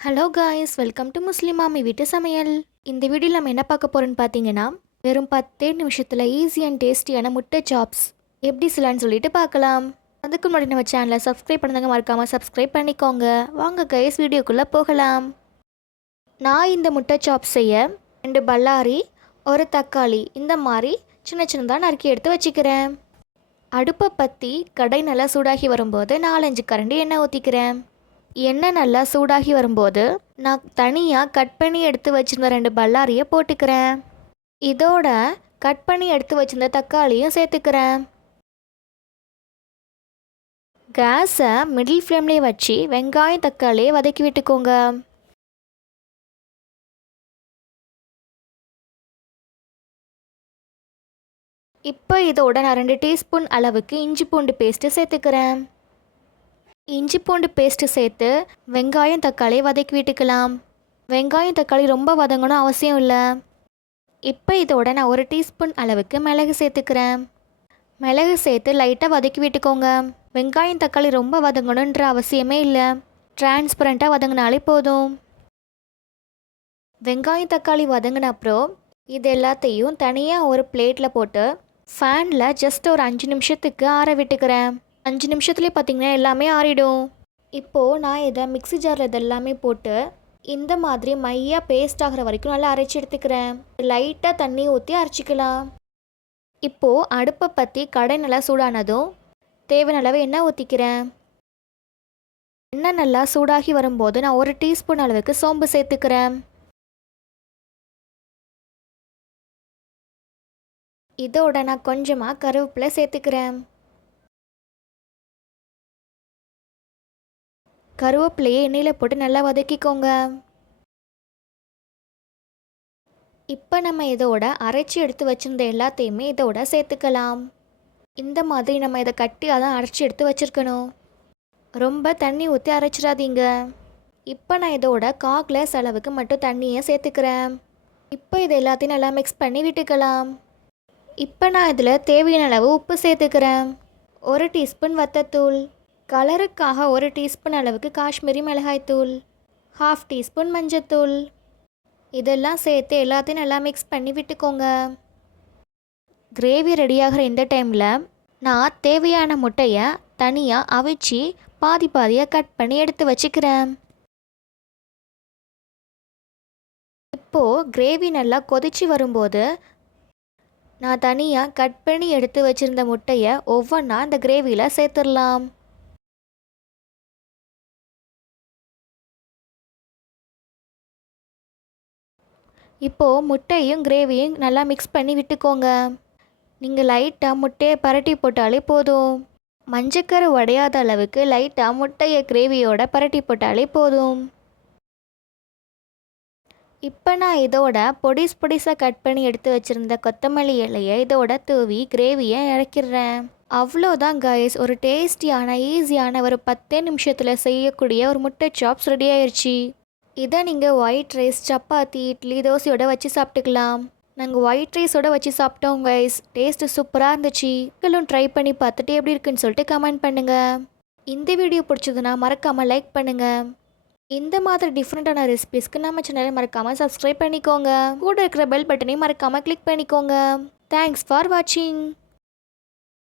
Hello guys welcome to Muslim மாமி வீட்டு சமையல் இந்த வீடியோவில் நம்ம என்ன பார்க்க போகிறோன்னு பார்த்தீங்கன்னா வெறும் பத்தே நிமிஷத்தில் ஈஸி அண்ட் டேஸ்டியான முட்டை சாப்ஸ் எப்படி செய்யலான்னு சொல்லிட்டு பார்க்கலாம். அதுக்கு முன்னாடி நம்ம சேனலை சப்ஸ்கிரைப் பண்ணதாங்க மறக்காமல் சப்ஸ்கிரைப் பண்ணிக்கோங்க. வாங்க கைஸ் வீடியோக்குள்ளே போகலாம். நான் இந்த முட்டை சாப்ஸ் செய்ய ரெண்டு பல்லாரி ஒரு தக்காளி இந்த மாதிரி சின்ன சின்னதாக நறுக்கி எடுத்து வச்சுக்கிறேன். அடுப்பை பற்றி கடை நல்லா சூடாகி வரும்போது நாலஞ்சு கரண்டி எண்ணெய் ஊற்றிக்கிறேன் எண்ணெய் நல்லா சூடாகி வரும்போது நான் தனியாக கட் பண்ணி எடுத்து வச்சிருந்த ரெண்டு பல்லாரியை போட்டுக்கிறேன். இதோட கட் பண்ணி எடுத்து வச்சிருந்த தக்காளியும் சேர்த்துக்கிறேன். கேஸை மிடில் ஃப்ளேம்லேயே வச்சு வெங்காயம் தக்காளியை வதக்கி விட்டுக்கோங்க. இப்போ இதோட நான் ரெண்டு டீஸ்பூன் அளவுக்கு இஞ்சி பூண்டு பேஸ்ட்டு சேர்த்துக்கிறேன். இஞ்சி பூண்டு பேஸ்ட்டு சேர்த்து வெங்காயம் தக்காளி வதக்கி விட்டுக்கலாம். வெங்காயம் தக்காளி ரொம்ப வதங்கணும் அவசியம் இல்லை. இப்போ இதோட நான் ஒரு டீஸ்பூன் அளவுக்கு மிளகு சேர்த்துக்கிறேன். மிளகு சேர்த்து லைட்டாக வதக்கி விட்டுக்கோங்க. வெங்காயம் தக்காளி ரொம்ப வதங்கணுன்ற அவசியமே இல்லை. டிரான்ஸ்பரண்ட்டாக வதங்கினாலே போதும். வெங்காயம் தக்காளி வதங்கின அப்புறம் இது எல்லாத்தையும் தனியாக ஒரு பிளேட்டில் போட்டு ஃபேனில் ஜஸ்ட் ஒரு அஞ்சு நிமிஷத்துக்கு ஆற விட்டுக்கிறேன். அஞ்சு நிமிஷத்துலேயே பார்த்தீங்கன்னா எல்லாமே ஆறிடும். இப்போது நான் இதை மிக்ஸி ஜாரில் இதெல்லாமே போட்டு இந்த மாதிரி மையாக பேஸ்ட் ஆகிற வரைக்கும் நல்லா அரைச்சி எடுத்துக்கிறேன். லைட்டாக தண்ணி ஊற்றி அரைச்சிக்கலாம். இப்போது அடுப்பை பற்றி கடை நல்லா சூடானதும் தேவையான அளவு எண்ணெய் ஊற்றிக்கிறேன் எண்ணெய் நல்லா சூடாகி வரும்போது நான் ஒரு டீஸ்பூன் அளவுக்கு சோம்பு சேர்த்துக்கிறேன். இதோட நான் கொஞ்சமாக கருவேப்பிலை சேர்த்துக்கிறேன். கருவேப்பிலையை எண்ணெயில் போட்டு நல்லா வதக்கிக்கோங்க. இப்போ நம்ம இதோட அரைச்சி எடுத்து வச்சிருந்த எல்லாத்தையுமே இதோட சேர்த்துக்கலாம். இந்த மாதிரி நம்ம இதை கட்டியாக தான் அரைச்சி எடுத்து வச்சுருக்கணும். ரொம்ப தண்ணி ஊற்றி அரைச்சிடாதீங்க. இப்போ நான் இதோட கா கிளாஸ் அளவுக்கு மட்டும் தண்ணியை சேர்த்துக்கிறேன். இப்போ இது எல்லாத்தையும் நல்லா மிக்ஸ் பண்ணி விட்டுக்கலாம். இப்போ நான் இதில் தேவையான அளவு உப்பு சேர்த்துக்கிறேன். ஒரு டீஸ்பூன் வத்தத்தூள். கலருக்காக ஒரு டீஸ்பூன் அளவுக்கு காஷ்மீரி மிளகாய்த்தூள் ஹாஃப் டீஸ்பூன் மஞ்சத்தூள் இதெல்லாம் சேர்த்து எல்லாத்தையும் நல்லா மிக்ஸ் பண்ணி விட்டுக்கோங்க. கிரேவி ரெடியாகிற இந்த டைமில் நான் தேவையான முட்டையை தனியாக அவிச்சு பாதி பாதியாக கட் பண்ணி எடுத்து வச்சுக்கிறேன். இப்போது கிரேவி நல்லா கொதிச்சு வரும்போது நான் தனியாக கட் பண்ணி எடுத்து வச்சிருந்த முட்டையை ஒவ்வொன்றா இந்த கிரேவியில் சேர்த்துடலாம். இப்போது முட்டையும் கிரேவியும் நல்லா மிக்ஸ் பண்ணி விட்டுக்கோங்க. நீங்கள் லைட்டாக முட்டையை பரட்டி போட்டாலே போதும். மஞ்சக்கரு உடையாத அளவுக்கு லைட்டாக முட்டையை கிரேவியோட பரட்டி போட்டாலே போதும். இப்போ நான் இதோட பொடிஸ் பொடிஸாக கட் பண்ணி எடுத்து வச்சுருந்த கொத்தமல்லி இலையை இதோட தூவி கிரேவியை இறக்கிடுறேன். அவ்வளோதான் கைஸ் ஒரு டேஸ்டியான ஈஸியான ஒரு பத்தே நிமிஷத்தில் செய்யக்கூடிய ஒரு முட்டை சாப்ஸ் ரெடி ஆயிடுச்சு இதை நீங்கள் ஒயிட் ரைஸ் சப்பாத்தி இட்லி தோசையோட வச்சு சாப்பிட்டுக்கலாம். நாங்கள் ஒயிட் ரைஸோட வச்சு சாப்பிட்டோம் கைஸ் டேஸ்ட்டு சூப்பராக இருந்துச்சு. நீங்களும் ட்ரை பண்ணி பார்த்துட்டு எப்படி இருக்குன்னு சொல்லிட்டு கமெண்ட் பண்ணுங்கள் இந்த வீடியோ பிடிச்சதுன்னா மறக்காமல் லைக் பண்ணுங்கள் இந்த மாதிரி டிஃப்ரெண்ட்டான ரெசிபிஸ்க்கு நம்ம சேனலை மறக்காமல் சப்ஸ்கிரைப் பண்ணிக்கோங்க. கூட இருக்கிற பெல் பட்டனையும் மறக்காமல் கிளிக் பண்ணிக்கோங்க. தேங்க்ஸ் ஃபார் வாட்சிங்